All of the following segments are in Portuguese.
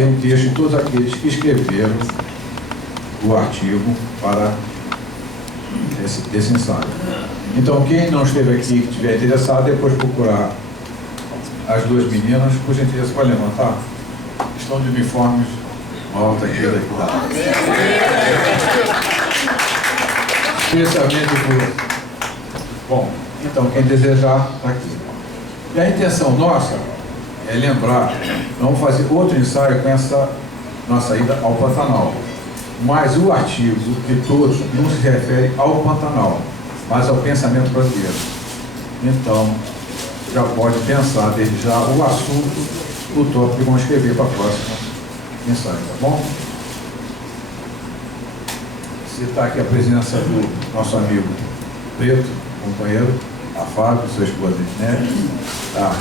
ter um texto de todos aqueles que escreveram o artigo para esse ensaio. Então, quem não esteve aqui e estiver interessado, depois procurar as duas meninas, por gentileza, pode levantar. Estão de uniformes alta aqui daqui lá. Especialmente por... Bom, então, quem desejar, está aqui. E a intenção nossa é lembrar, vamos fazer outro ensaio com essa nossa ida ao Pantanal. Mas o artigo de todos não se refere ao Pantanal, mas ao pensamento brasileiro. Então, já pode pensar desde já o assunto, o tópico que vamos escrever para a próxima ensaio, tá bom? Citar aqui a presença do nosso amigo Preto, companheiro, a Fábio, sua esposa, né? Tá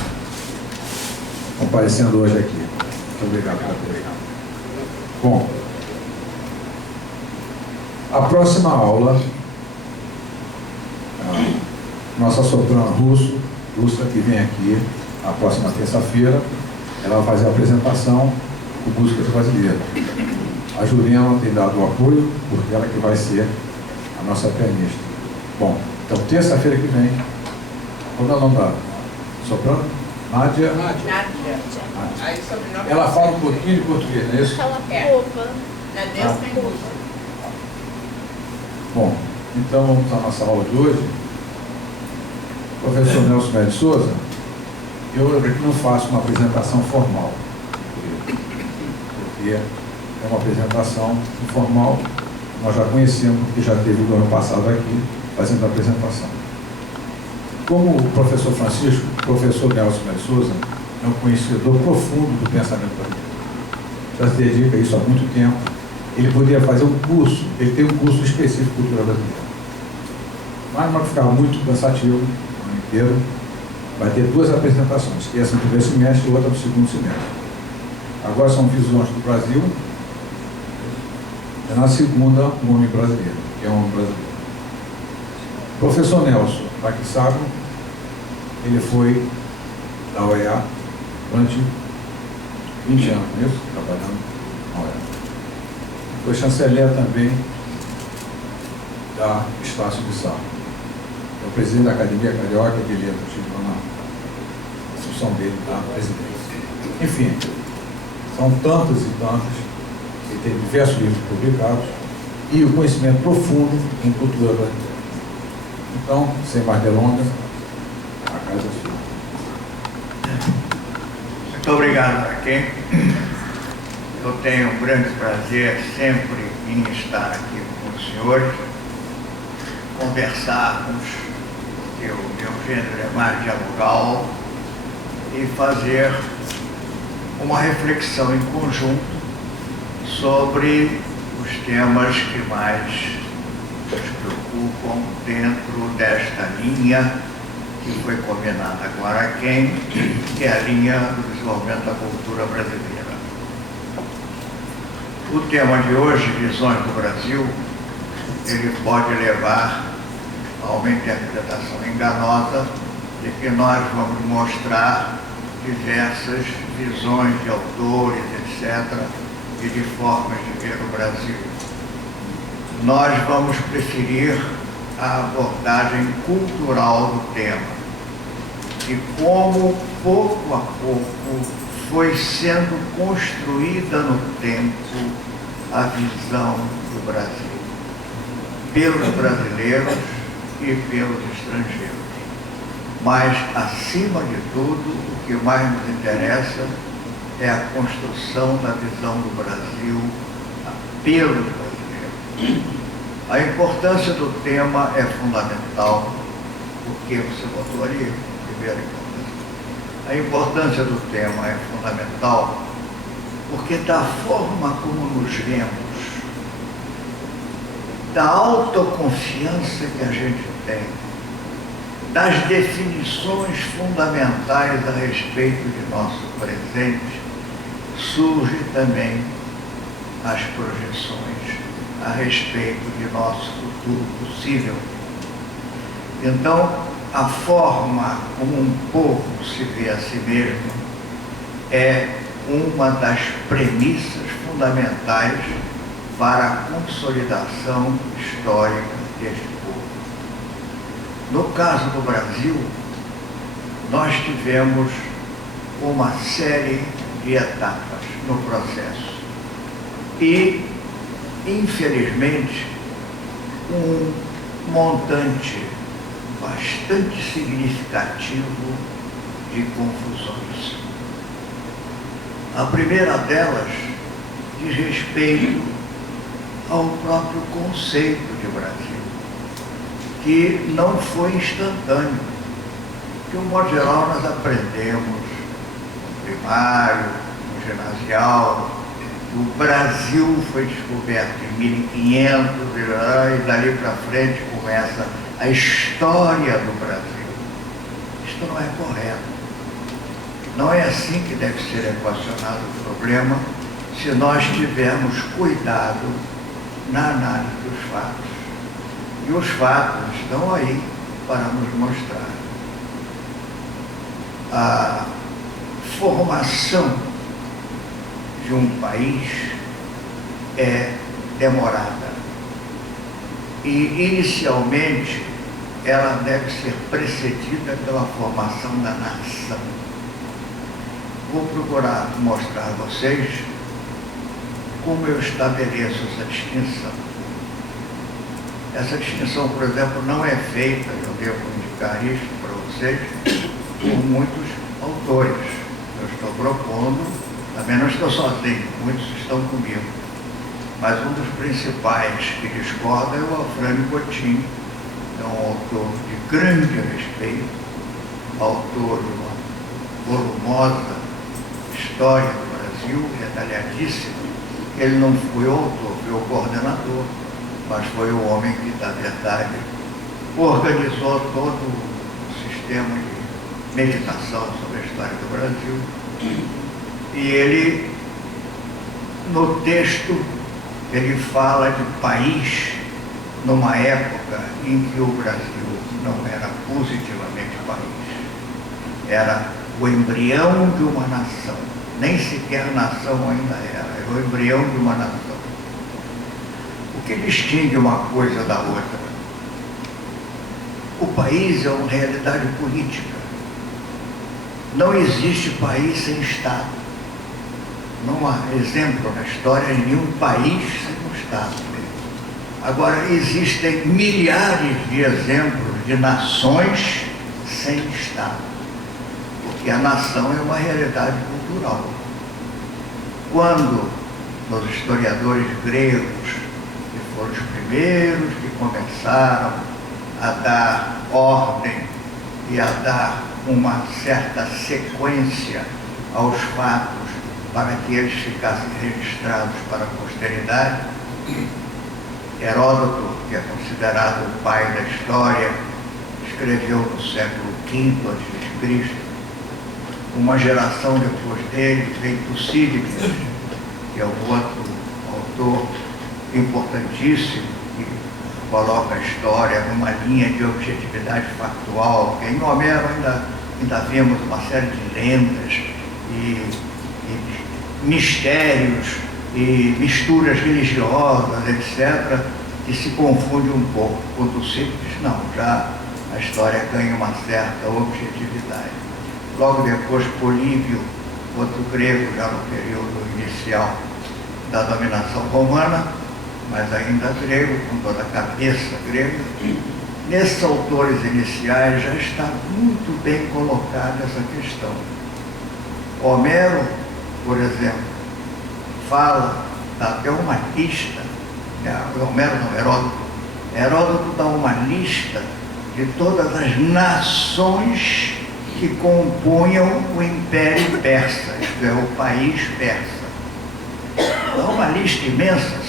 comparecendo hoje aqui. Muito obrigado por ter. Bom, a próxima aula, a nossa soprano russa, que vem aqui a próxima terça-feira, ela vai fazer a apresentação com músicas brasileiras. A Juliana tem dado o apoio, porque ela que vai ser a nossa pianista. Bom, então terça-feira que vem, qual é o nome da soprano? Nádia. Aí, ela fala um pouquinho de português, não é isso? Fala poupa. Bom, então vamos à nossa aula de hoje. Professor Nelson Médio Souza, eu não faço uma apresentação formal, porque é uma apresentação informal, nós já conhecemos, porque já teve no ano passado aqui, fazendo a apresentação. Como o professor Francisco, o professor Nelson Médio Souza, é um conhecedor profundo do pensamento brasileiro, já se dedica a isso há muito tempo, ele poderia fazer um curso, ele tem um curso específico de cultura brasileira. Mas vai ficar muito cansativo, o ano inteiro, vai ter duas apresentações, essa no primeiro semestre e outra no segundo semestre. Agora são visões do Brasil, e na segunda, o homem brasileiro, que é o homem brasileiro. O professor Nelson, para que sabem, ele foi da OEA durante 20 anos, não é isso? Trabalhando na OEA. Foi chanceler também da Estácio de Sá. É o presidente da Academia Carioca de Letras, tive lá na instituição dele, da presidência. Enfim, são tantos e tantos, ele tem diversos livros publicados e o conhecimento profundo em cultura brasileira. Então, sem mais delongas, a casa é sua. Muito obrigado, Raquel. Eu tenho um grande prazer sempre em estar aqui com os senhores, conversarmos, porque o meu gênero é mais dialogal, e fazer uma reflexão em conjunto sobre os temas que mais nos preocupam dentro desta linha que foi combinada agora aqui, que é a linha do desenvolvimento da cultura brasileira. O tema de hoje, Visões do Brasil, ele pode levar a uma interpretação enganosa de que nós vamos mostrar diversas visões de autores, etc., e de formas de ver o Brasil. Nós vamos preferir a abordagem cultural do tema e como, pouco a pouco, foi sendo construída no tempo a visão do Brasil, pelos brasileiros e pelos estrangeiros. Mas, acima de tudo, o que mais nos interessa é a construção da visão do Brasil pelos brasileiros. A importância do tema é fundamental, porque você botou ali, primeira importância. A importância do tema é fundamental porque da forma como nos vemos, da autoconfiança que a gente tem, das definições fundamentais a respeito de nosso presente, surgem também as projeções a respeito de nosso futuro possível. Então, a forma como um povo se vê a si mesmo é uma das premissas fundamentais para a consolidação histórica deste povo. No caso do Brasil, nós tivemos uma série de etapas no processo e, infelizmente, um montante bastante significativo de confusões. A primeira delas diz respeito ao próprio conceito de Brasil, que não foi instantâneo. De um modo geral, nós aprendemos no primário, no ginasial, o Brasil foi descoberto em 1500 e dali para frente começa a história do Brasil. Isto não é correto. Não é assim que deve ser equacionado o problema, se nós tivermos cuidado na análise dos fatos. E os fatos estão aí para nos mostrar. A formação de um país é demorada. E, inicialmente, ela deve ser precedida pela formação da nação. Vou procurar mostrar a vocês como eu estabeleço essa distinção. Essa distinção, por exemplo, não é feita, eu devo indicar isso para vocês, por muitos autores. Eu estou propondo, também não estou sozinho, muitos estão comigo. Mas um dos principais que discorda é o Alfrânio Coutinho, é um autor de grande respeito, autor de uma volumosa história do Brasil, detalhadíssima. Ele não foi o autor, foi o coordenador, mas foi o homem que, na verdade, organizou todo o sistema de meditação sobre a história do Brasil. E ele, no texto, ele fala de país numa época em que o Brasil não era positivamente país. Era o embrião de uma nação. Nem sequer nação ainda era o embrião de uma nação. O que distingue uma coisa da outra? O país é uma realidade política. Não existe país sem Estado. Não há exemplo na história de nenhum país sem um Estado. Agora, existem milhares de exemplos de nações sem Estado, porque a nação é uma realidade cultural. Quando os historiadores gregos, que foram os primeiros que começaram a dar ordem e a dar uma certa sequência aos fatos para que eles ficassem registrados para a posteridade, Heródoto, que é considerado o pai da história, escreveu no século V a.C. Uma geração depois dele vem Tucídides, que é um outro autor importantíssimo, que coloca a história numa linha de objetividade factual. Em Homero ainda vemos uma série de lendas e mistérios e misturas religiosas, etc., que se confunde um pouco. Com Tucídides, não, já a história ganha uma certa objetividade. Logo depois, Políbio, outro grego, já no período inicial da dominação romana, mas ainda grego, com toda a cabeça grega. Nesses autores iniciais já está muito bem colocada essa questão. Homero, por exemplo, fala, dá até uma lista, Homero não, Heródoto dá uma lista de todas as nações que compunham o Império Persa, isto é, o país persa. Dá uma lista imensa,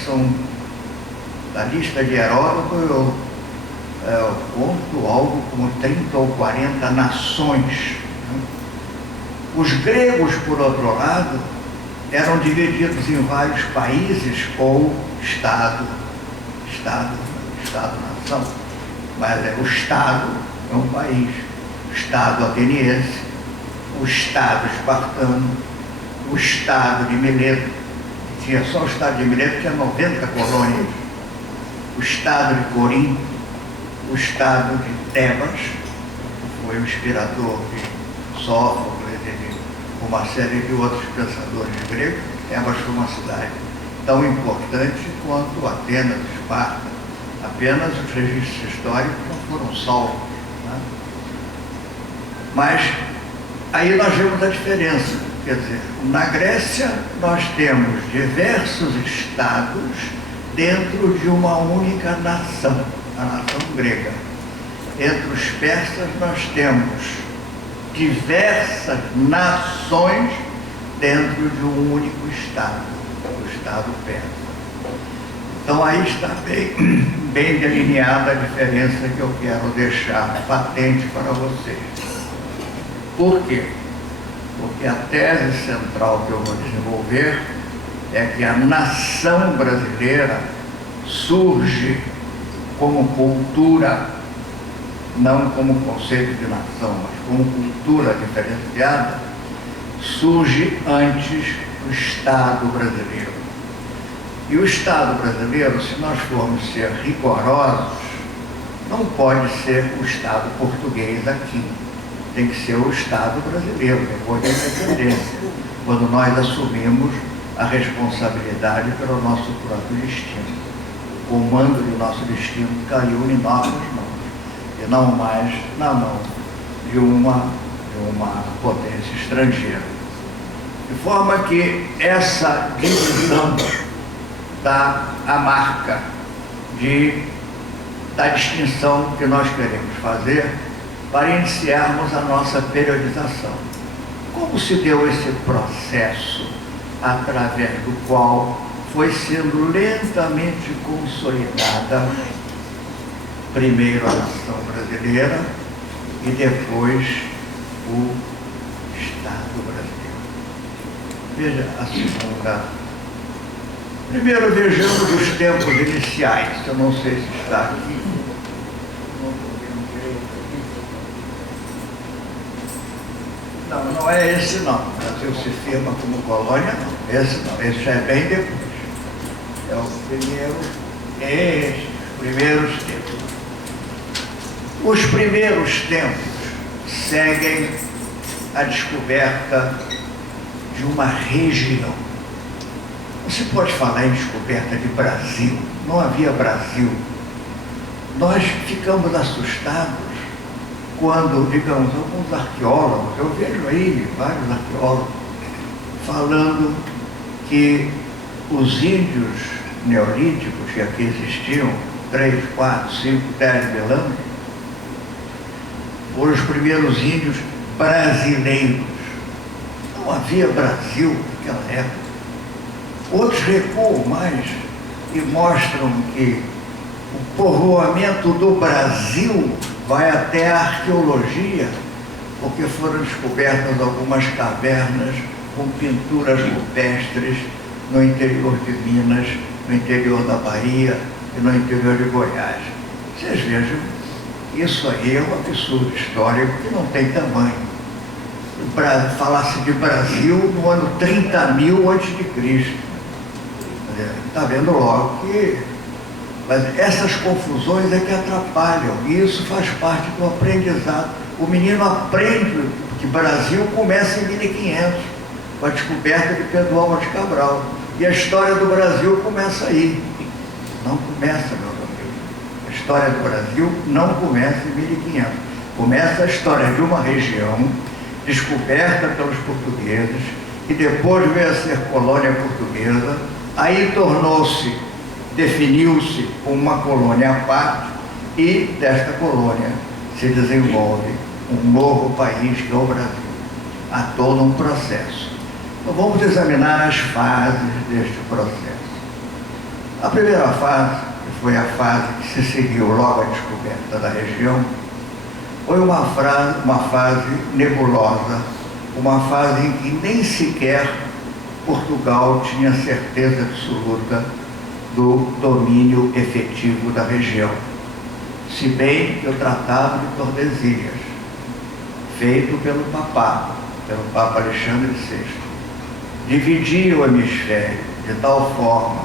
da lista de Heródoto eu conto algo como 30 ou 40 nações. Os gregos, por outro lado, eram divididos em vários países ou Estado-nação. Mas o Estado é um país. O Estado ateniense, o Estado espartano, o o estado de Mileto, que tinha só o estado de Mileto, que tinha 90 colônias, o estado de Corinto, o estado de Tebas, que foi o inspirador de Sófocles e de uma série de outros pensadores gregos. Tebas foi uma cidade tão importante quanto Atenas, Esparta. Apenas os registros históricos não foram salvos, né? Mas aí nós vemos a diferença. Quer dizer, na Grécia nós temos diversos estados dentro de uma única nação, a nação grega. Entre os persas nós temos diversas nações dentro de um único estado, o estado persa. Então aí está bem delineada a diferença que eu quero deixar patente para vocês. Por quê? Porque a tese central que eu vou desenvolver é que a nação brasileira surge como cultura, não como conceito de nação, mas como cultura diferenciada, surge antes do Estado brasileiro. E o Estado brasileiro, se nós formos ser rigorosos, não pode ser o Estado português aqui. Tem que ser o Estado brasileiro, depois da independência, quando nós assumimos a responsabilidade pelo nosso próprio destino. O comando do nosso destino caiu em nossas mãos, e não mais na mão de uma potência estrangeira. De forma que essa divisão dá a marca da distinção que nós queremos fazer para iniciarmos a nossa periodização. Como se deu esse processo através do qual foi sendo lentamente consolidada primeiro a nação brasileira e depois o Estado brasileiro? Veja a segunda. Primeiro vejamos os tempos iniciais, que eu não sei se está aqui. Não é esse não. O Brasil se firma como colônia, não. Esse não, esse já é bem depois. É o primeiro, primeiros tempos. Os primeiros tempos seguem a descoberta de uma região. Não se pode falar em descoberta de Brasil. Não havia Brasil. Nós ficamos assustados quando, digamos, alguns arqueólogos, eu vejo aí vários arqueólogos falando que os índios neolíticos que aqui existiam, 3, 4, 5, 10 mil anos, foram os primeiros índios brasileiros. Não havia Brasil naquela época. Outros recuam mais e mostram que o povoamento do Brasil vai até a arqueologia, porque foram descobertas algumas cavernas com pinturas rupestres no interior de Minas, no interior da Bahia e no interior de Goiás. Vocês vejam, isso aí é um absurdo histórico que não tem tamanho. Falasse de Brasil no ano 30.000 a.C. Está vendo logo que... Mas essas confusões é que atrapalham, e isso faz parte do aprendizado. O menino aprende que Brasil começa em 1500, com a descoberta de Pedro Álvares Cabral. E a história do Brasil começa aí. Não começa, meus amigos. A história do Brasil não começa em 1500. Começa a história de uma região descoberta pelos portugueses, que depois veio a ser colônia portuguesa, aí definiu-se uma colônia à parte, e desta colônia se desenvolve um novo país, que é o Brasil. Há todo um processo. Então vamos examinar as fases deste processo. A primeira fase, que foi a fase que se seguiu logo à descoberta da região, foi uma fase nebulosa, uma fase em que nem sequer Portugal tinha certeza absoluta do domínio efetivo da região, se bem que o Tratado de Tordesilhas, feito pelo Papa Alexandre VI, dividia o hemisfério de tal forma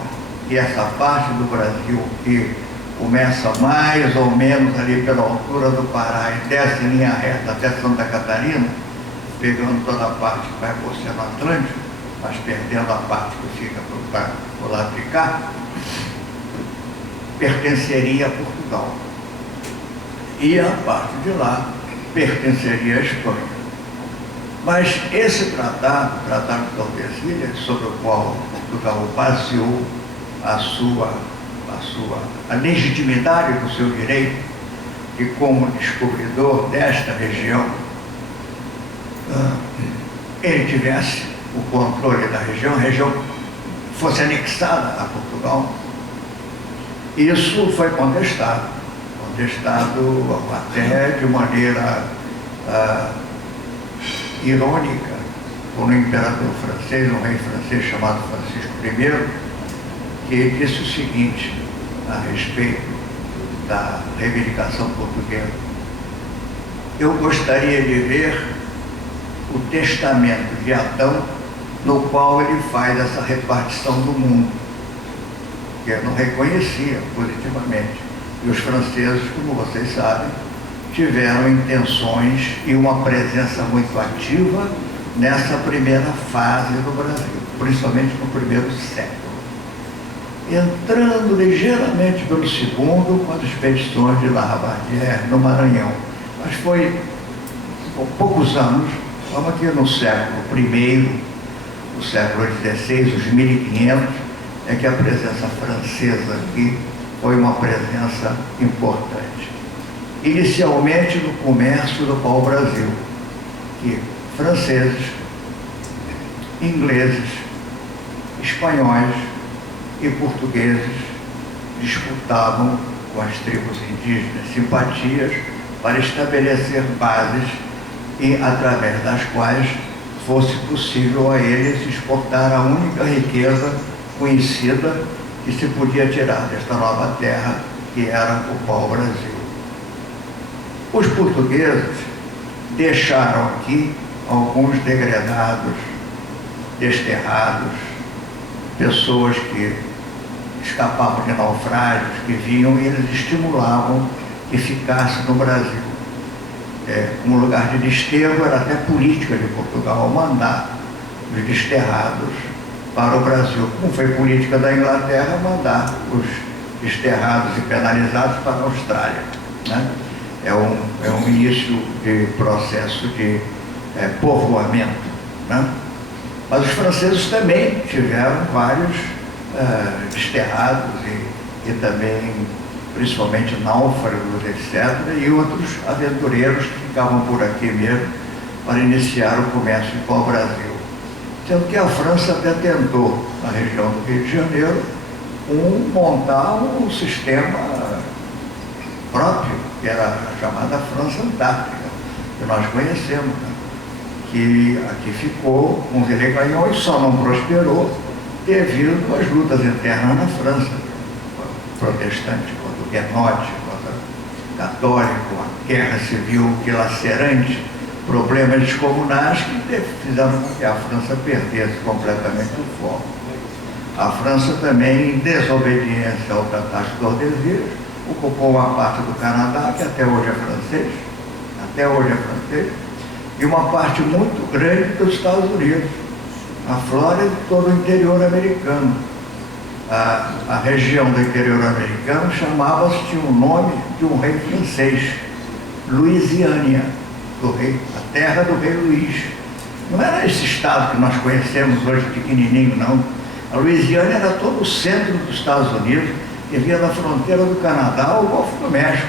que essa parte do Brasil que começa mais ou menos ali pela altura do Pará e desce em linha reta até Santa Catarina, pegando toda a parte que vai para o Oceano Atlântico, mas perdendo a parte que fica por lado de cá, pertenceria a Portugal. E a parte de lá pertenceria à Espanha. Mas esse tratado, o Tratado de Tordesilhas, sobre o qual Portugal baseou a legitimidade do seu direito de, como descobridor desta região, ele tivesse o controle da região, a região fosse anexada a Portugal. Isso foi contestado até de maneira irônica por um imperador francês, um rei francês chamado Francisco I, que disse o seguinte a respeito da reivindicação portuguesa: eu gostaria de ver o testamento de Adão no qual ele faz essa repartição do mundo, que ele não reconhecia positivamente. E os franceses, como vocês sabem, tiveram intenções e uma presença muito ativa nessa primeira fase do Brasil, principalmente no primeiro século. Entrando ligeiramente pelo segundo, com as expedições de Lavardère no Maranhão. Mas foi por poucos anos, como que no século I, no século XVI, os 1500, é que a presença francesa aqui foi uma presença importante. Inicialmente no comércio do pau-brasil, que franceses, ingleses, espanhóis e portugueses disputavam com as tribos indígenas simpatias para estabelecer bases e através das quais fosse possível a eles exportar a única riqueza conhecida que se podia tirar desta nova terra, que era o pau-brasil. Os portugueses deixaram aqui alguns degredados, desterrados, pessoas que escapavam de naufrágios, que vinham e eles estimulavam que ficasse no Brasil. Um lugar de desterro era até política de Portugal mandar os desterrados para o Brasil, como foi política da Inglaterra mandar os desterrados e penalizados para a Austrália, né? É um início de processo de povoamento, né? Mas os franceses também tiveram vários desterrados e também, principalmente náufragos, etc., e outros aventureiros que ficavam por aqui mesmo para iniciar o comércio de pau-brasil. Sendo que a França até tentou, na região do Rio de Janeiro, montar um sistema próprio, que era a chamada França Antártica, que nós conhecemos, né? Que aqui ficou com os eleganhões, só não prosperou devido às lutas internas na França, protestante contra o guenote, contra o católico, a guerra civil dilacerante, problemas descomunais que fizeram com que a França perdesse completamente o foco. A França também, em desobediência ao Tratado de Tordesilhas, ocupou uma parte do Canadá, que até hoje é francês, e uma parte muito grande dos Estados Unidos, a Flórida e todo o interior americano. A região do interior americano tinha o nome de um rei francês, Louisiana, a terra do rei Luís. Não era esse estado que nós conhecemos hoje, pequenininho, não. A Louisiana era todo o centro dos Estados Unidos, que vinha da fronteira do Canadá ao Golfo do México.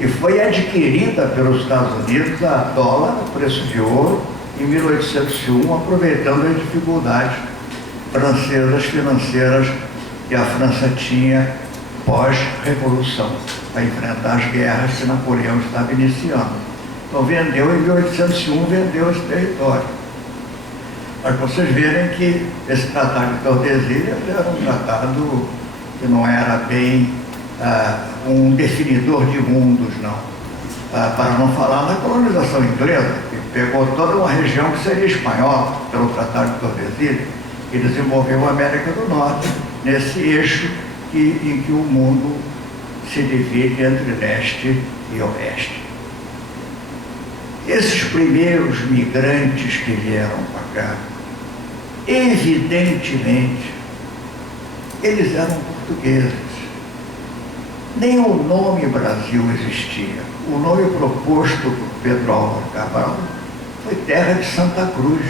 E foi adquirida pelos Estados Unidos a dólar, a preço de ouro, em 1801, aproveitando as dificuldades francesas financeiras que a França tinha pós-revolução, para enfrentar as guerras que Napoleão estava iniciando. Então vendeu, em 1801, vendeu esse território. Para vocês verem que esse Tratado de Tordesilhas era um tratado que não era bem um definidor de mundos, não. Para não falar da colonização inglesa, que pegou toda uma região que seria espanhola, pelo Tratado de Tordesilhas, e desenvolveu a América do Norte, nesse eixo em que o mundo se divide entre leste e oeste. Esses primeiros migrantes que vieram para cá, evidentemente, eles eram portugueses. Nem o nome Brasil existia. O nome proposto por Pedro Álvares Cabral foi Terra de Santa Cruz,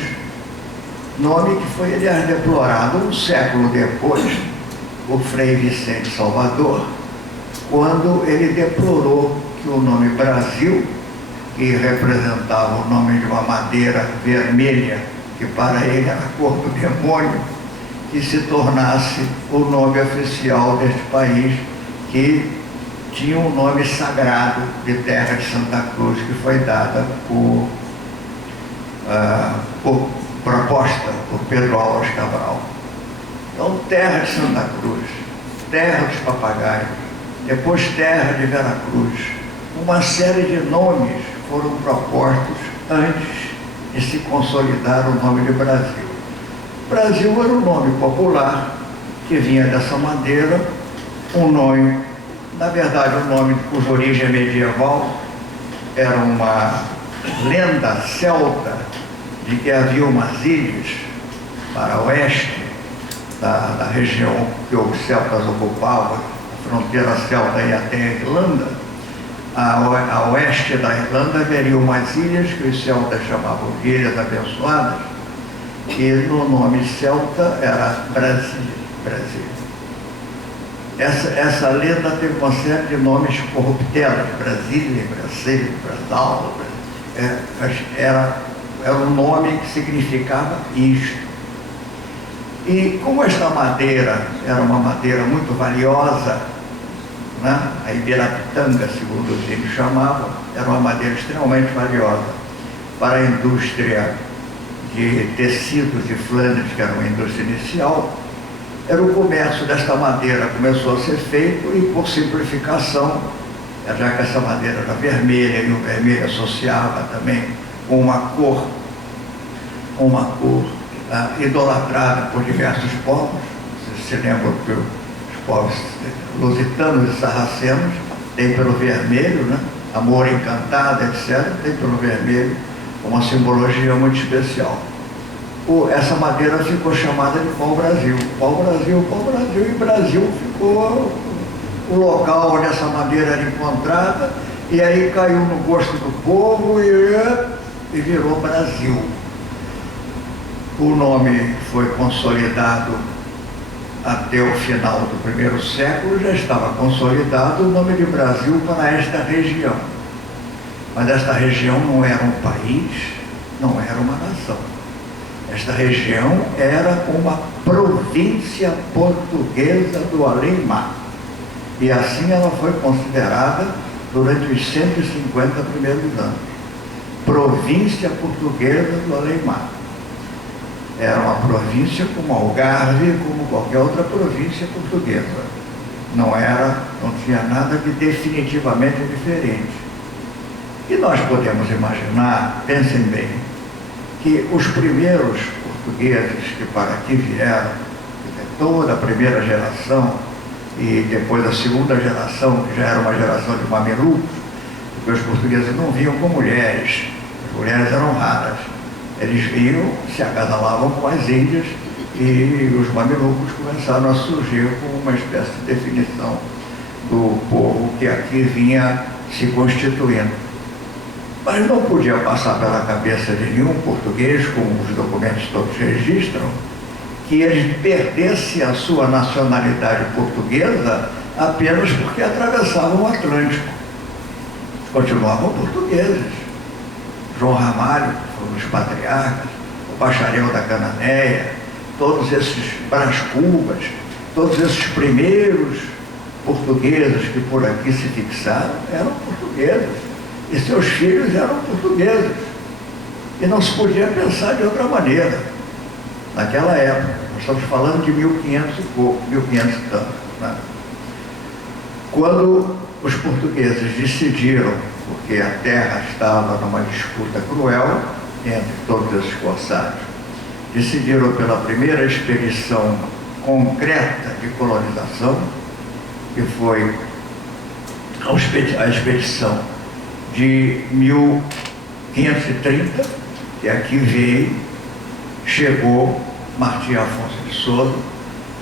nome que foi, aliás, deplorado um século depois por Frei Vicente Salvador, quando ele deplorou que o nome Brasil, que representava o nome de uma madeira vermelha, que para ele era a cor do demônio, que se tornasse o nome oficial deste país, que tinha um nome sagrado de Terra de Santa Cruz, que foi dada por proposta por Pedro Álvares Cabral. Então, Terra de Santa Cruz, Terra dos Papagaios, depois Terra de Veracruz, uma série de nomes foram propostos antes de se consolidar o nome de Brasil. Brasil era um nome popular que vinha dessa maneira, um nome, na verdade, um nome cuja origem medieval era uma lenda celta de que havia umas ilhas para oeste da região que os celtas ocupavam, a fronteira celta e até a Irlanda. A oeste da Irlanda haveria umas ilhas que os celtas chamavam de Ilhas Abençoadas, e no nome celta era Brasil. Essa lenda teve uma série de nomes corruptelos, Brasília, Brasil, Brasal, era um nome que significava isto. E como esta madeira era uma madeira muito valiosa, né? A Ibirapitanga, segundo os índios chamavam, era uma madeira extremamente valiosa para a indústria de tecidos de Flandres, que era uma indústria inicial. Era o comércio desta madeira começou a ser feito e, por simplificação, já que essa madeira era vermelha e o vermelho associava também com uma cor idolatrada por diversos povos. Vocês se lembram que os povos lusitanos e sarracenos têm pelo vermelho, né? Amor encantado, etc., tem pelo vermelho uma simbologia muito especial. Essa madeira ficou chamada de pau-brasil. Pau-brasil, pau-brasil, e Brasil ficou o local onde essa madeira era encontrada, e aí caiu no gosto do povo e virou Brasil. O nome foi consolidado até o final do primeiro século, já estava consolidado o nome de Brasil para esta região. Mas esta região não era um país, não era uma nação. Esta região era uma província portuguesa do além-mar. E assim ela foi considerada durante os 150 primeiros anos. Província portuguesa do além-mar. Era uma província como Algarve, como qualquer outra província portuguesa. Não tinha nada de definitivamente diferente. E nós podemos imaginar, pensem bem, que os primeiros portugueses que para aqui vieram, toda a primeira geração e depois a segunda geração, que já era uma geração de mamelucos, porque os portugueses não vinham com mulheres, as mulheres eram raras. Eles vinham, se acasalavam com as índias, e os mamelucos começaram a surgir como uma espécie de definição do povo que aqui vinha se constituindo. Mas não podia passar pela cabeça de nenhum português, como os documentos todos registram, que eles perdessem a sua nacionalidade portuguesa apenas porque atravessavam o Atlântico. Continuavam portugueses. João Ramalho, que foi um dos patriarcas, o Bacharel da Cananéia, todos esses Brás Cubas, todos esses primeiros portugueses que por aqui se fixaram, eram portugueses. E seus filhos eram portugueses. E não se podia pensar de outra maneira. Naquela época, nós estamos falando de 1500 e pouco, 1500 e tanto, né? Quando os portugueses decidiram, porque a terra estava numa disputa cruel entre todos esses corsários, decidiram pela primeira expedição concreta de colonização, que foi a expedição de 1530, que aqui veio, chegou Martim Afonso de Souza,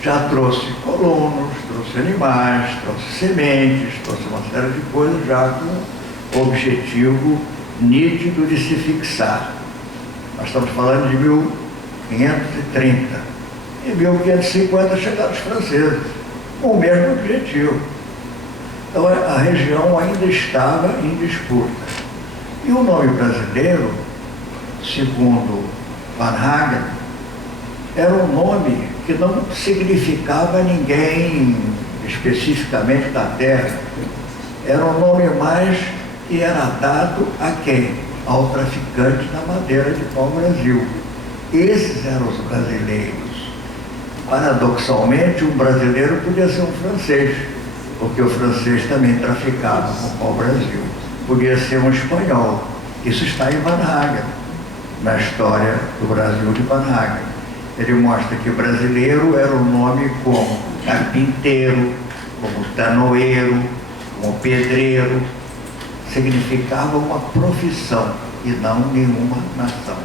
já trouxe colonos, trouxe animais, trouxe sementes, trouxe uma série de coisas já com o objetivo nítido de se fixar. Nós estamos falando de 1530. Em 1550 chegaram os franceses, com o mesmo objetivo. Então a região ainda estava em disputa. E o nome brasileiro, segundo Van Hagen, era um nome que não significava ninguém especificamente da terra. Era um nome mais que era dado a quem? Ao traficante da madeira de pau-brasil. Esses eram os brasileiros. Paradoxalmente, um brasileiro podia ser um francês, porque o francês também traficava com pau-brasil. Podia ser um espanhol. Isso está em Van Hagen, na história do Brasil de Van Hagen. Ele mostra que brasileiro era um nome como carpinteiro, como tanoeiro, como pedreiro. Significava uma profissão e não nenhuma nação.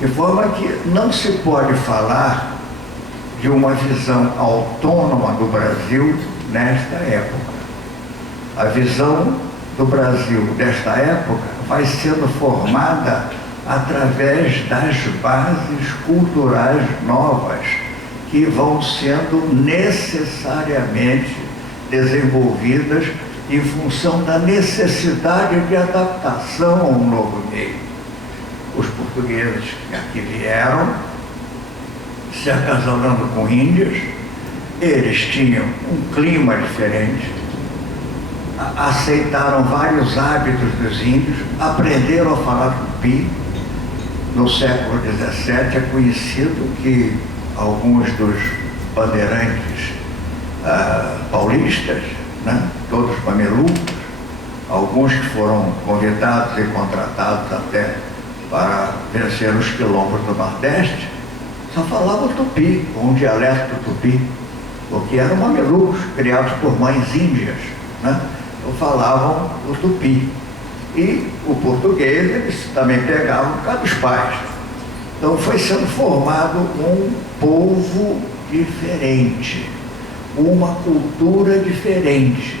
De forma que não se pode falar de uma visão autônoma do Brasil nesta época. A visão do Brasil desta época vai sendo formada através das bases culturais novas que vão sendo necessariamente desenvolvidas em função da necessidade de adaptação a um novo meio. Os portugueses que aqui vieram, se acasalando com índios, eles tinham um clima diferente, aceitaram vários hábitos dos índios, aprenderam a falar tupi. No século XVII é conhecido que alguns dos bandeirantes paulistas, né, todos mamelucos, alguns que foram convidados e contratados até para vencer os quilombos do Nordeste, só falavam tupi, um dialeto tupi, porque eram mamelucos criados por mães índias, né? Então falavam o tupi. E o português, eles também pegavam por causa dos pais. Então foi sendo formado um povo diferente, uma cultura diferente.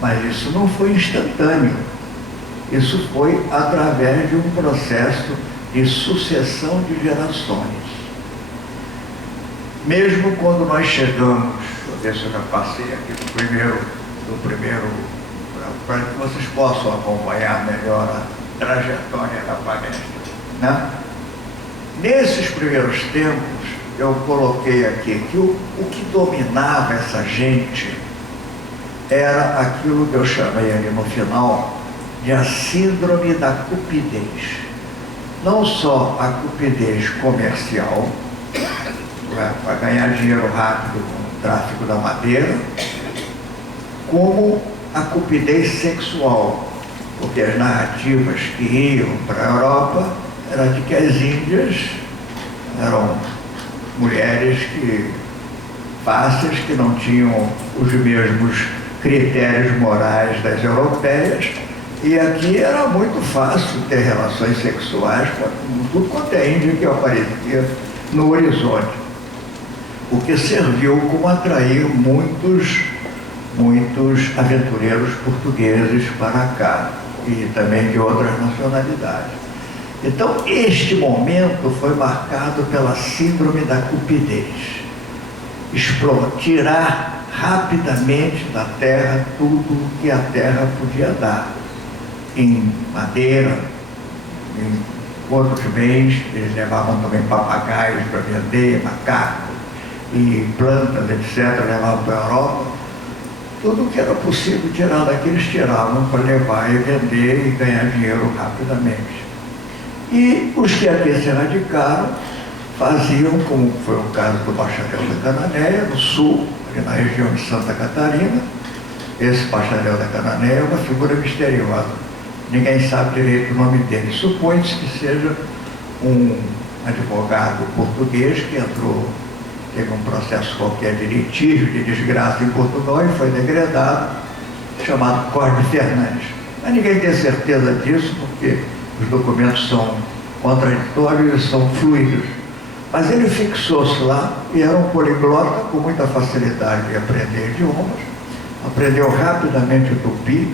Mas isso não foi instantâneo. Isso foi através de um processo de sucessão de gerações. Mesmo quando nós chegamos, deixa eu ver se eu já passei aqui do primeiro, para que vocês possam acompanhar melhor a trajetória da palestra, né? Nesses primeiros tempos, eu coloquei aqui que o que dominava essa gente era aquilo que eu chamei ali no final de a síndrome da cupidez. Não só a cupidez comercial, para ganhar dinheiro rápido com o tráfico da madeira, como a cupidez sexual, porque as narrativas que iam para a Europa era de que as índias eram mulheres fáceis, que não tinham os mesmos critérios morais das europeias, e aqui era muito fácil ter relações sexuais com tudo quanto é índio que aparecia no horizonte, o que serviu como atrair muitos aventureiros portugueses para cá e também de outras nacionalidades. Então, este momento foi marcado pela síndrome da cupidez. Tirar rapidamente da terra tudo o que a terra podia dar. Em madeira, em outros bens, eles levavam também papagaios para vender, macaco, e plantas, etc., levavam para a Europa. Tudo que era possível tirar daqui, eles tiravam para levar e vender e ganhar dinheiro rapidamente. E os que aqui se radicaram faziam, como foi o caso do Bacharel da Cananéia, no sul, ali na região de Santa Catarina, esse bacharel da Cananéia é uma figura misteriosa. Ninguém sabe direito o nome dele. Supõe-se que seja um advogado português que entrou, teve um processo qualquer de litígio, de desgraça em Portugal e foi degradado, chamado Cosme Fernandes. Mas ninguém tem certeza disso, porque os documentos são contraditórios e são fluidos. Mas ele fixou-se lá e era um poliglota com muita facilidade de aprender idiomas, aprendeu rapidamente o tupi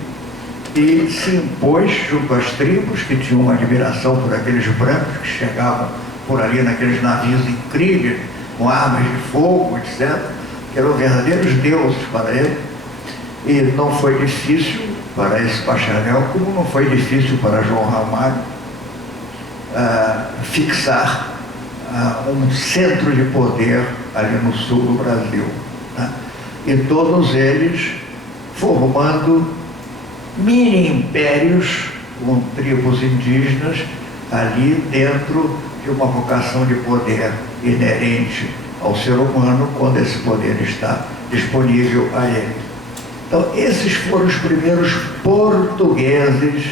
e se impôs junto às tribos que tinham uma admiração por aqueles brancos que chegavam por ali naqueles navios incríveis, com armas de fogo, etc., que eram verdadeiros deuses para ele. E não foi difícil para esse bacharel, como não foi difícil para João Ramalho, fixar um centro de poder ali no sul do Brasil, né? E todos eles formando mini-impérios com tribos indígenas ali dentro de uma vocação de poder inerente ao ser humano quando esse poder está disponível a ele. Então, esses foram os primeiros portugueses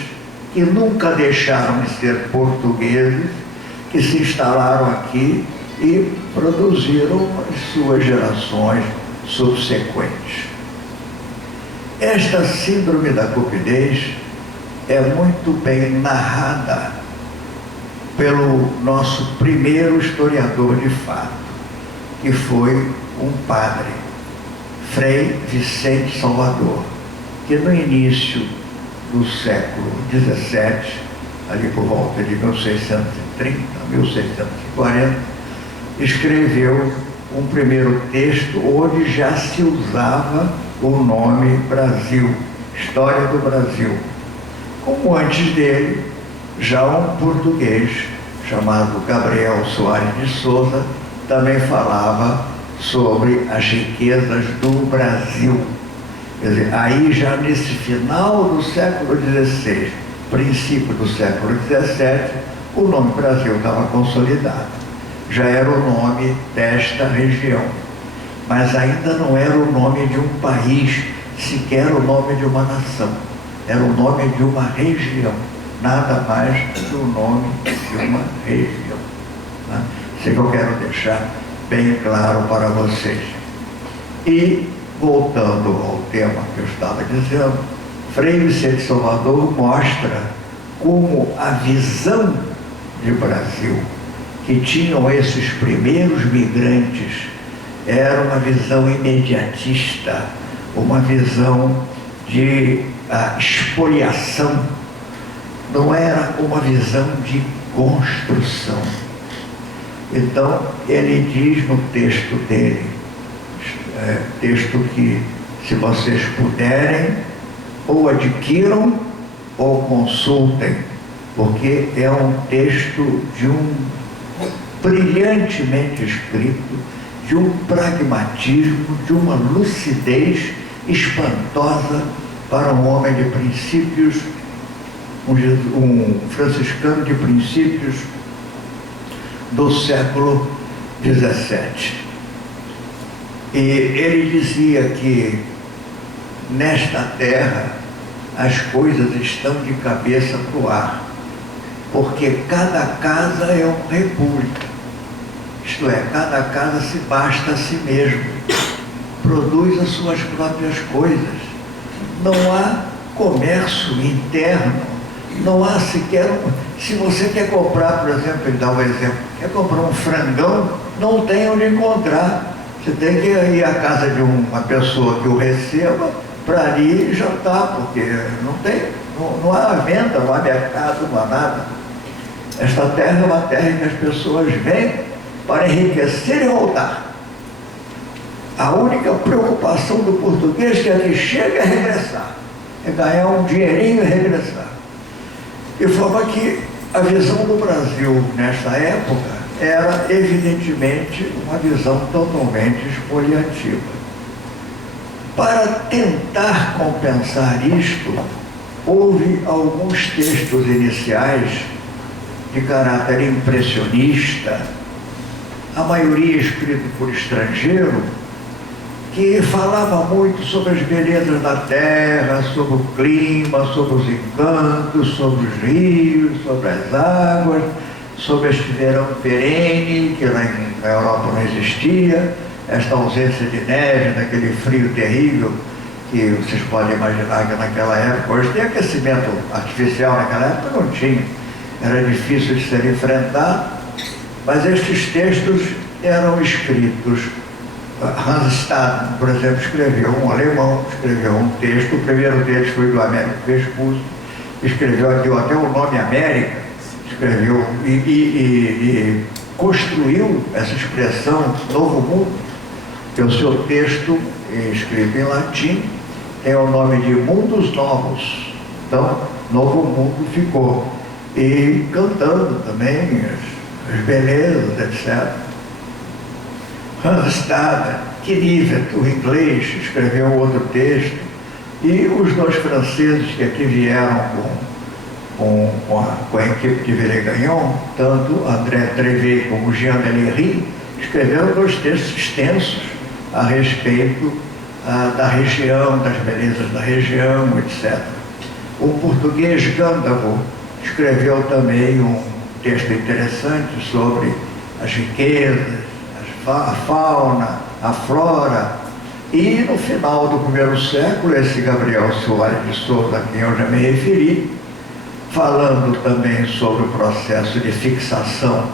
que nunca deixaram de ser portugueses, que se instalaram aqui e produziram as suas gerações subsequentes. Esta síndrome da cupidez é muito bem narrada pelo nosso primeiro historiador de fato, que foi um padre, Frei Vicente Salvador, que no início do século XVII, ali por volta de 1630, 1640, escreveu um primeiro texto onde já se usava o nome Brasil, História do Brasil. Como antes dele, já um português chamado Gabriel Soares de Souza também falava sobre as riquezas do Brasil. Quer dizer, aí já nesse final do século XVI, princípio do século XVII, o nome Brasil estava consolidado. Já era o nome desta região, mas ainda não era o nome de um país, sequer o nome de uma nação. Era o nome de uma região, nada mais do que o nome de uma região, né? Isso que eu quero deixar bem claro para vocês. E, voltando ao tema que eu estava dizendo, Frei Vicente Salvador mostra como a visão de Brasil que tinham esses primeiros migrantes era uma visão imediatista, uma visão de expoliação, não era uma visão de construção. Então, ele diz no texto dele, texto que, se vocês puderem, ou adquiram ou consultem, porque é um texto de um brilhantemente escrito, de um pragmatismo, de uma lucidez espantosa para um homem de princípios, um franciscano de princípios do século XVII. E ele dizia que nesta terra as coisas estão de cabeça para o ar, porque cada casa é uma república. Isto é, cada casa se basta a si mesmo, produz as suas próprias coisas. Não há comércio interno, não há sequer se você quer comprar, por exemplo, ele dá um exemplo, quer comprar um frangão, não tem onde encontrar. Você tem que ir à casa de uma pessoa que o receba para ali jantar, porque não há venda, não há mercado, não há nada. Esta terra é uma terra em que as pessoas vêm para enriquecer e voltar. A única preocupação do português que aqui chega é regressar, é ganhar um dinheirinho e regressar. De forma que a visão do Brasil nesta época era evidentemente uma visão totalmente expoliativa. Para tentar compensar isto, houve alguns textos iniciais de caráter impressionista, a maioria escrito por estrangeiro, que falava muito sobre as belezas da terra, sobre o clima, sobre os encantos, sobre os rios, sobre as águas, sobre este verão perene, que lá na Europa não existia, esta ausência de neve, daquele frio terrível, que vocês podem imaginar que naquela época, hoje tem aquecimento artificial, naquela época não tinha, era difícil de ser enfrentado, mas estes textos eram escritos. Hans Staden, por exemplo, escreveu, um alemão, escreveu um texto, o primeiro deles foi do Américo Vespucci, escreveu aqui até o nome América, escreveu e construiu essa expressão Novo Mundo, que o seu texto, escrito em latim, tem o nome de Mundos Novos, então Novo Mundo ficou, e cantando também as belezas, etc. Hans Staden, Knivet, o inglês, escreveu outro texto, e os dois franceses que aqui vieram com a equipe de Villers-Gagnon, tanto André Trevet como Jean Mellery, escreveram dois textos extensos a respeito da região, das belezas da região, etc. O português Gândavo escreveu também um texto interessante sobre as riquezas, a fauna, a flora, e no final do primeiro século, esse Gabriel Soares de Souza, a quem eu já me referi, falando também sobre o processo de fixação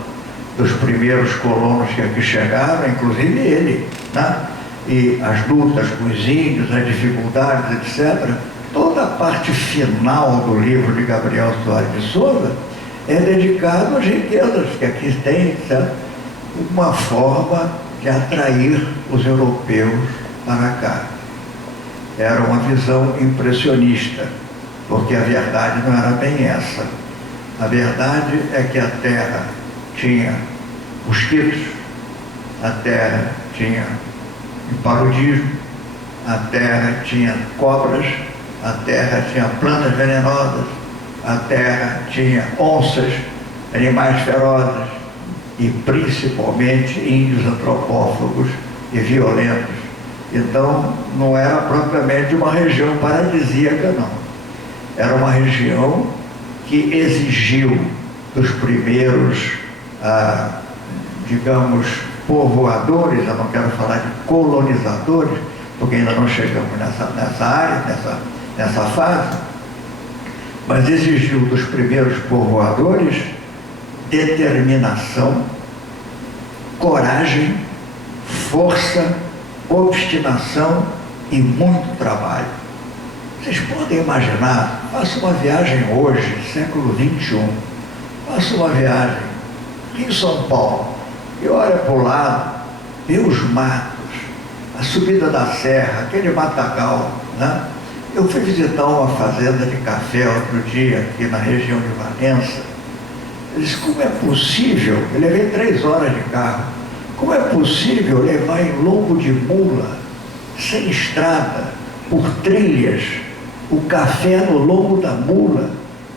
dos primeiros colonos que aqui chegaram, inclusive ele, né? E as lutas com os índios, as dificuldades, etc. Toda a parte final do livro de Gabriel Soares de Souza é dedicado às riquezas que aqui tem, etc. Uma forma de atrair os europeus para cá. Era uma visão impressionista, porque a verdade não era bem essa. A verdade é que a terra tinha mosquitos, a terra tinha paludismo, a terra tinha cobras, a terra tinha plantas venenosas, a terra tinha onças, animais ferozes, e principalmente índios antropófagos e violentos. Então, não era propriamente uma região paradisíaca, não. Era uma região que exigiu dos primeiros, digamos, povoadores, eu não quero falar de colonizadores, porque ainda não chegamos nessa área, nessa fase, mas exigiu dos primeiros povoadores determinação, coragem, força, obstinação e muito trabalho. Vocês podem imaginar, faça uma viagem hoje, século XXI, faça uma viagem em São Paulo e olha para o lado, vê os matos, a subida da serra, aquele matagal, né? Eu fui visitar uma fazenda de café outro dia aqui na região de Valença. Eu disse, como é possível, eu levei 3 horas de carro, como é possível levar em lombo de mula, sem estrada, por trilhas, o café no lombo da mula,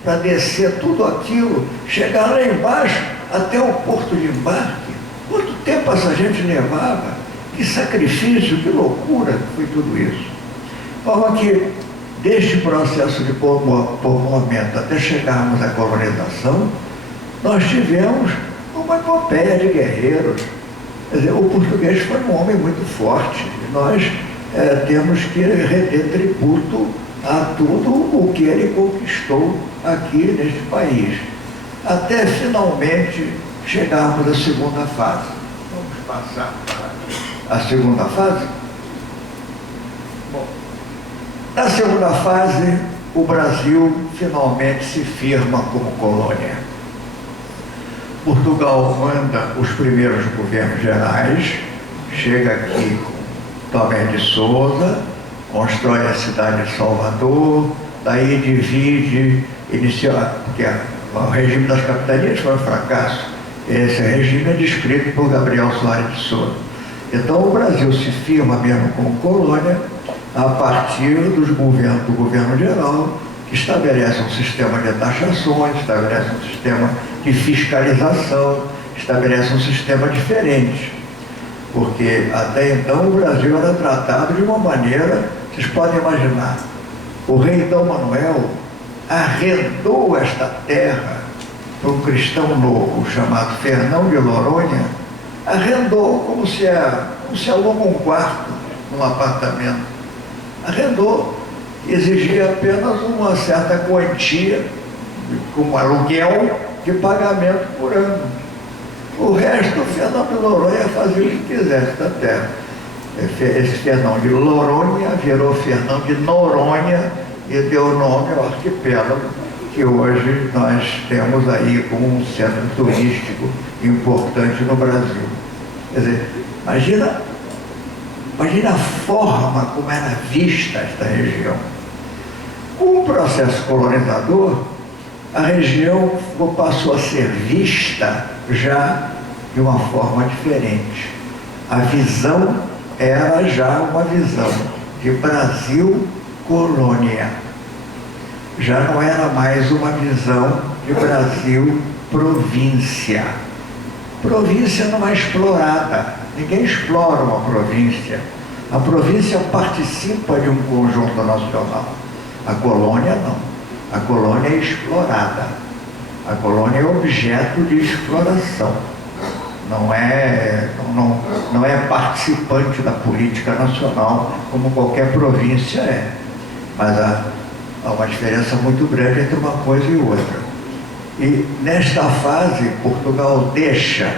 para descer tudo aquilo, chegar lá embaixo, até o porto de embarque? Quanto tempo essa gente levava? Que sacrifício, que loucura foi tudo isso. Forma que, desde o processo de povoamento até chegarmos à colonização, nós tivemos uma epopeia de guerreiros. Quer dizer, o português foi um homem muito forte. Nós temos que render tributo a tudo o que ele conquistou aqui neste país, até finalmente chegarmos à segunda fase. Vamos passar para a segunda fase? Bom, na segunda fase, o Brasil finalmente se firma como colônia. Portugal manda os primeiros governos gerais, chega aqui com Tomé de Souza, constrói a cidade de Salvador, daí divide, porque o regime das capitanias foi um fracasso. Esse regime é descrito por Gabriel Soares de Souza. Então o Brasil se firma mesmo como colônia a partir do governo geral, que estabelece um sistema de taxações, estabelece um sistema de fiscalização, estabelece um sistema diferente. porque até então o Brasil era tratado de uma maneira, vocês podem imaginar, o rei Dom Manuel arrendou esta terra para um cristão novo chamado Fernão de Noronha, arrendou como se aluga um quarto num apartamento, arrendou, exigia apenas uma certa quantia como aluguel de pagamento por ano. O resto, o Fernão de Noronha fazia o que quisesse da terra. Esse Fernão de Noronha virou Fernão de Noronha e deu nome ao arquipélago que hoje nós temos aí como um centro turístico importante no Brasil. Quer dizer, imagina a forma como era vista esta região. Com o processo colonizador, a região passou a ser vista já de uma forma diferente. A visão era já uma visão de Brasil colônia. Já não era mais uma visão de Brasil província. Província não é explorada. Ninguém explora uma província. A província participa de um conjunto nacional. A colônia não. A colônia é explorada. A colônia é objeto de exploração. Não é participante da política nacional como qualquer província é. Mas há uma diferença muito grande entre uma coisa e outra. E nesta fase, Portugal deixa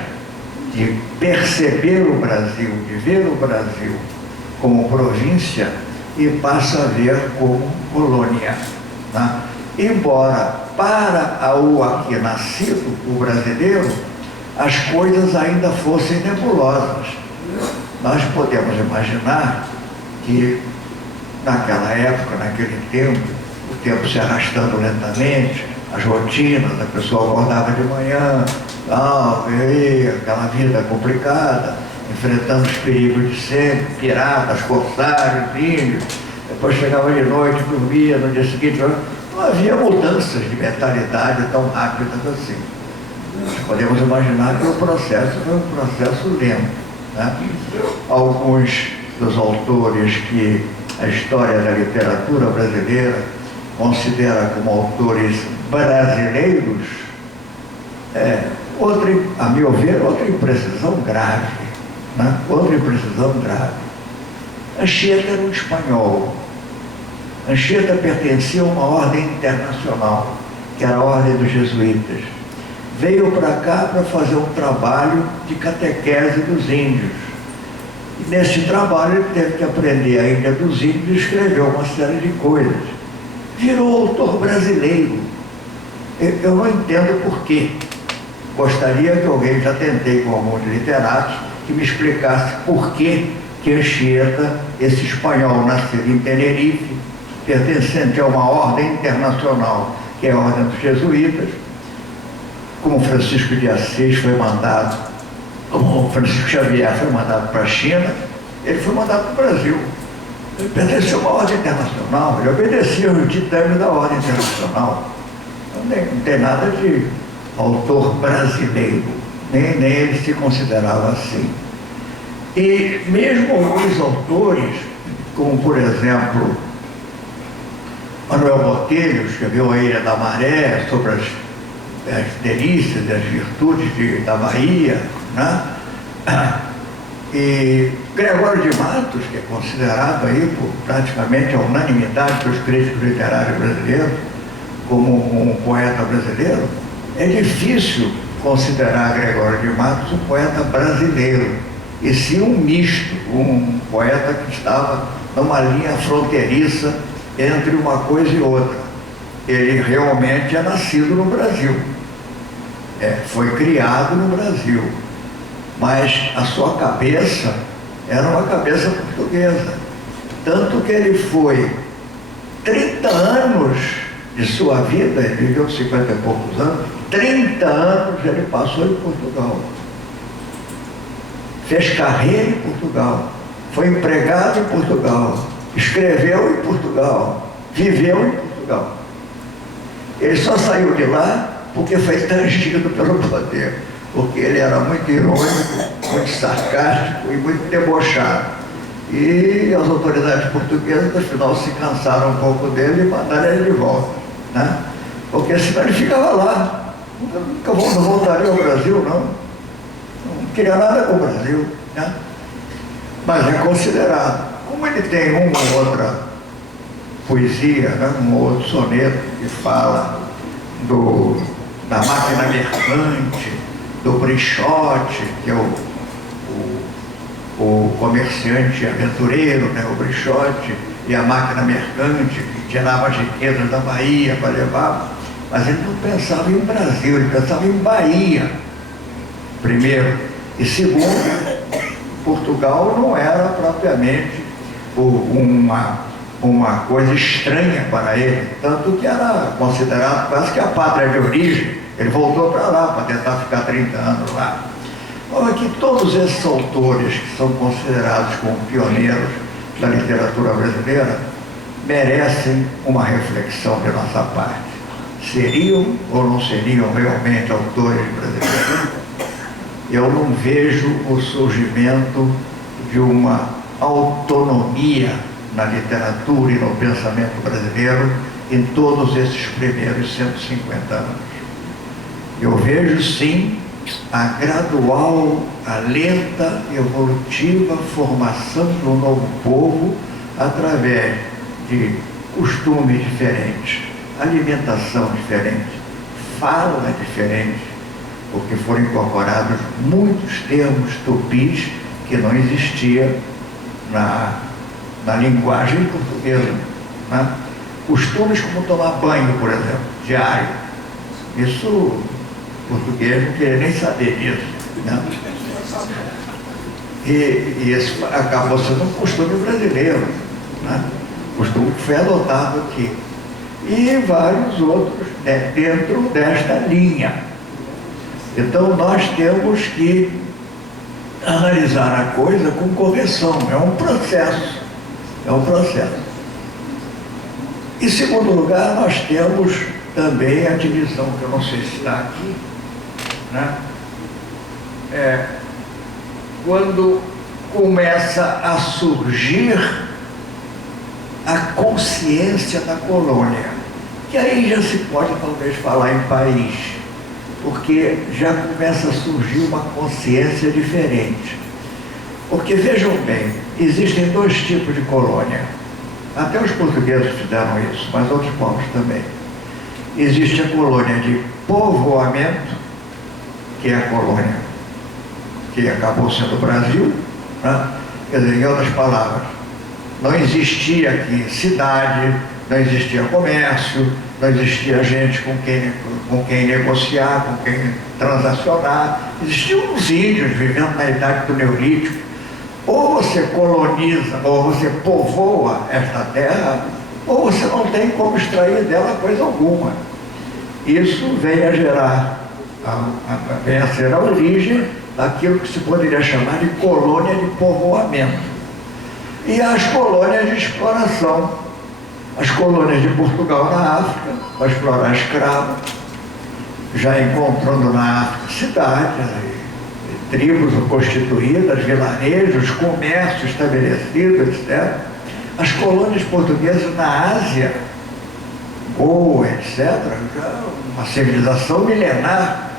de perceber o Brasil, de ver o Brasil como província e passa a ver como colônia. Tá? Embora para o aqui nascido, o brasileiro, as coisas ainda fossem nebulosas. Nós podemos imaginar que naquela época, naquele tempo, o tempo se arrastando lentamente, as rotinas, a pessoa acordava de manhã, aquela vida complicada, enfrentando os perigos de sempre, piratas, corsários, índios, depois chegava de noite, dormia, no dia seguinte, não havia mudanças de mentalidade tão rápidas assim. Nós podemos imaginar que o processo foi um processo lento. Né? Alguns dos autores que a história da literatura brasileira considera como autores brasileiros, a meu ver, outra imprecisão grave. Né? Outra imprecisão grave. Anchieta era um espanhol. Anchieta pertencia a uma ordem internacional, que era a ordem dos jesuítas. Veio para cá para fazer um trabalho de catequese dos índios. E nesse trabalho ele teve que aprender a Índia dos Índios e escreveu uma série de coisas. Virou autor brasileiro. Eu não entendo por quê. Gostaria que alguém, já tentei com alguns literatos, que me explicasse por que Anchieta, esse espanhol nascido em Tenerife, pertencente a uma ordem internacional, que é a ordem dos jesuítas, como Francisco de Assis foi mandado, como Francisco Xavier foi mandado para a China, ele foi mandado para o Brasil. Ele pertenceu a uma ordem internacional, ele obedecia aos ditames da ordem internacional. Não tem nada de autor brasileiro, nem ele se considerava assim. E mesmo alguns autores, como por exemplo Manuel Botelho, escreveu A Ilha da Maré, sobre as delícias e as virtudes da Bahia, né? E Gregório de Matos, que é considerado aí por praticamente a unanimidade dos críticos literários brasileiros como um poeta brasileiro, é difícil considerar Gregório de Matos um poeta brasileiro, e sim um misto, um poeta que estava numa linha fronteiriça entre uma coisa e outra. Ele realmente é nascido no Brasil, foi criado no Brasil, mas a sua cabeça era uma cabeça portuguesa, tanto que ele foi 30 anos de sua vida, ele viveu 50 e poucos anos, 30 anos ele passou em Portugal, fez carreira em Portugal, foi empregado em Portugal, escreveu em Portugal, viveu em Portugal. Ele só saiu de lá porque foi tangido pelo poder, porque ele era muito irônico, muito sarcástico e muito debochado. E as autoridades portuguesas, afinal, se cansaram um pouco dele e mandaram ele de volta, né? Porque senão ele ficava lá. Nunca voltaria ao Brasil, não. Não queria nada com o Brasil, né? Mas é considerado. Como ele tem uma ou outra poesia, né? Um ou outro soneto que fala da máquina mercante, do Brichote, que é o comerciante aventureiro, né? O Brichote, e a máquina mercante, que tirava as riquezas da Bahia para levar. Mas ele não pensava em Brasil, ele pensava em Bahia, primeiro. E segundo, Portugal não era propriamente uma coisa estranha para ele, tanto que era considerado quase que a pátria de origem. Ele voltou para lá para tentar ficar 30 anos lá. Olha que todos esses autores que são considerados como pioneiros da literatura brasileira merecem uma reflexão de nossa parte. Seriam ou não seriam realmente autores brasileiros? Eu não vejo o surgimento de uma autonomia na literatura e no pensamento brasileiro em todos esses primeiros 150 anos. Eu vejo, sim, a gradual, a lenta e evolutiva formação de um novo povo através de costumes diferentes, alimentação diferente, fala diferente, porque foram incorporados muitos termos tupis que não existiam na linguagem portuguesa, né? Costumes como tomar banho, por exemplo, diário. Isso, o português não queria nem saber disso, né? E esse acabou sendo um costume brasileiro, né? Costume que foi adotado aqui. E vários outros, né, dentro desta linha. Então nós temos que analisar a coisa com correção, é um processo. Em segundo lugar, nós temos também a divisão, que eu não sei se está aqui, né? Quando começa a surgir a consciência da colônia, que aí já se pode talvez falar em país, porque já começa a surgir uma consciência diferente. Porque vejam bem, existem dois tipos de colônia. Até os portugueses fizeram isso, mas outros povos também. Existe a colônia de povoamento, que é a colônia que acabou sendo o Brasil, né? Quer dizer, em outras palavras, não existia aqui cidade, não existia comércio, não existia gente com quem negociar, com quem transacionar. Existiam os índios vivendo na idade do Neolítico. Ou você coloniza, ou você povoa esta terra, ou você não tem como extrair dela coisa alguma. Isso vem a gerar, vem a ser a origem daquilo que se poderia chamar de colônia de povoamento. E as colônias de exploração, as colônias de Portugal na África, para explorar escravos, já encontrando na África cidades, tribos constituídas, vilarejos, comércio estabelecido, etc. As colônias portuguesas na Ásia, Goa, etc., já uma civilização milenar,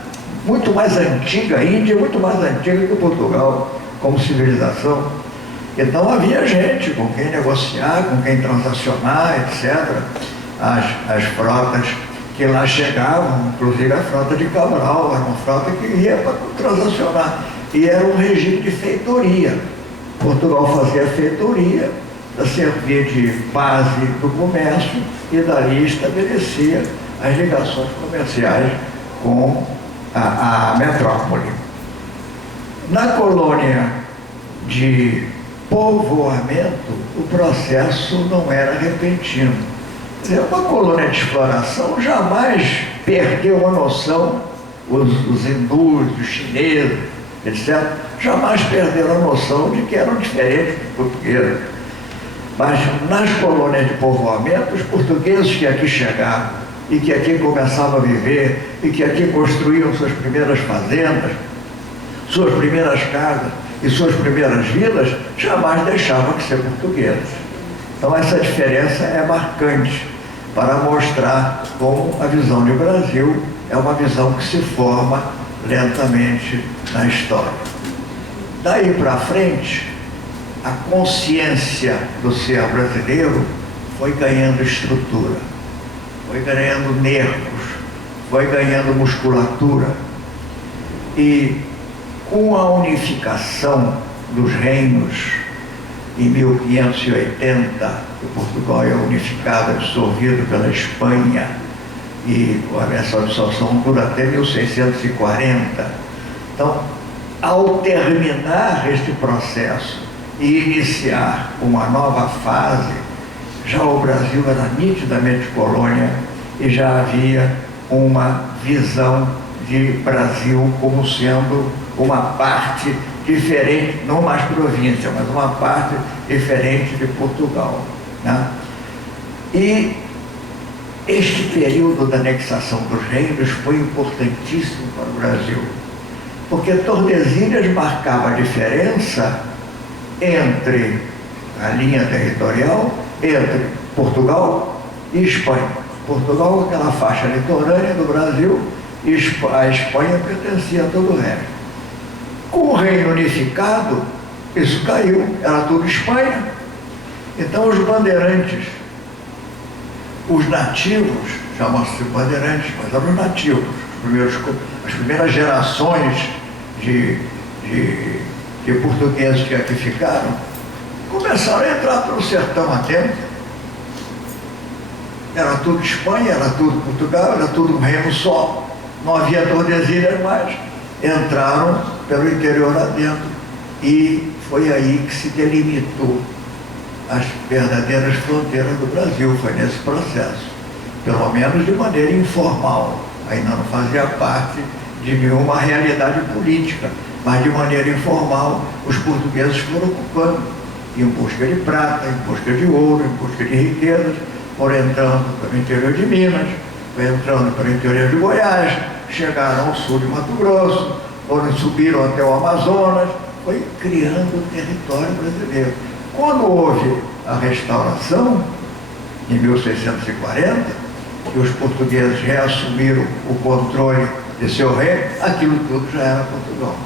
muito mais antiga, a Índia é muito mais antiga que Portugal como civilização. Então havia gente com quem negociar, com quem transacionar, etc. As frotas que lá chegavam, inclusive a frota de Cabral, era uma frota que ia para transacionar. E era um regime de feitoria. Portugal fazia feitoria para servir de base do comércio e dali estabelecia as ligações comerciais com a metrópole. Na colônia de povoamento, o processo não era repentino. Uma colônia de exploração jamais perdeu a noção, os hindus, os chineses, etc., jamais perderam a noção de que eram diferentes dos portugueses. Mas nas colônias de povoamento, os portugueses que aqui chegavam e que aqui começavam a viver e que aqui construíam suas primeiras fazendas, suas primeiras casas e suas primeiras vilas, jamais deixavam de ser portugueses. Então essa diferença é marcante para mostrar como a visão de Brasil é uma visão que se forma lentamente na história. Daí para frente, a consciência do ser brasileiro foi ganhando estrutura, foi ganhando nervos, foi ganhando musculatura. E com a unificação dos reinos em 1580, que Portugal é unificado, absorvido pela Espanha, e essa absorção dura até 1640. Então, ao terminar este processo e iniciar uma nova fase, já o Brasil era nitidamente colônia e já havia uma visão de Brasil como sendo uma parte diferente, não mais província, mas uma parte diferente de Portugal, né? E este período da anexação dos reinos foi importantíssimo para o Brasil, porque Tordesilhas marcava a diferença entre a linha territorial entre Portugal e Espanha. Portugal, aquela faixa litorânea do Brasil, e a Espanha pertencia a todo o resto. Com o reino unificado, isso caiu, era tudo Espanha. Então os bandeirantes, os nativos, chamam-se bandeirantes, mas eram os nativos, as primeiras gerações de portugueses que aqui ficaram, começaram a entrar pelo sertão atento. Era tudo Espanha, era tudo Portugal, era tudo um reino só. Não havia Tordesilhas mais. Entraram pelo interior adentro. E foi aí que se delimitou as verdadeiras fronteiras do Brasil. Foi nesse processo. Pelo menos de maneira informal. Ainda não fazia parte de nenhuma realidade política. Mas de maneira informal, os portugueses foram ocupando, em busca de prata, em busca de ouro, em busca de riquezas, foram entrando pelo interior de Minas, foram entrando pelo interior de Goiás, chegaram ao sul de Mato Grosso, subiram até o Amazonas, foi criando o território brasileiro. Quando houve a restauração, em 1640, que os portugueses reassumiram o controle de seu reino, aquilo tudo já era Portugal.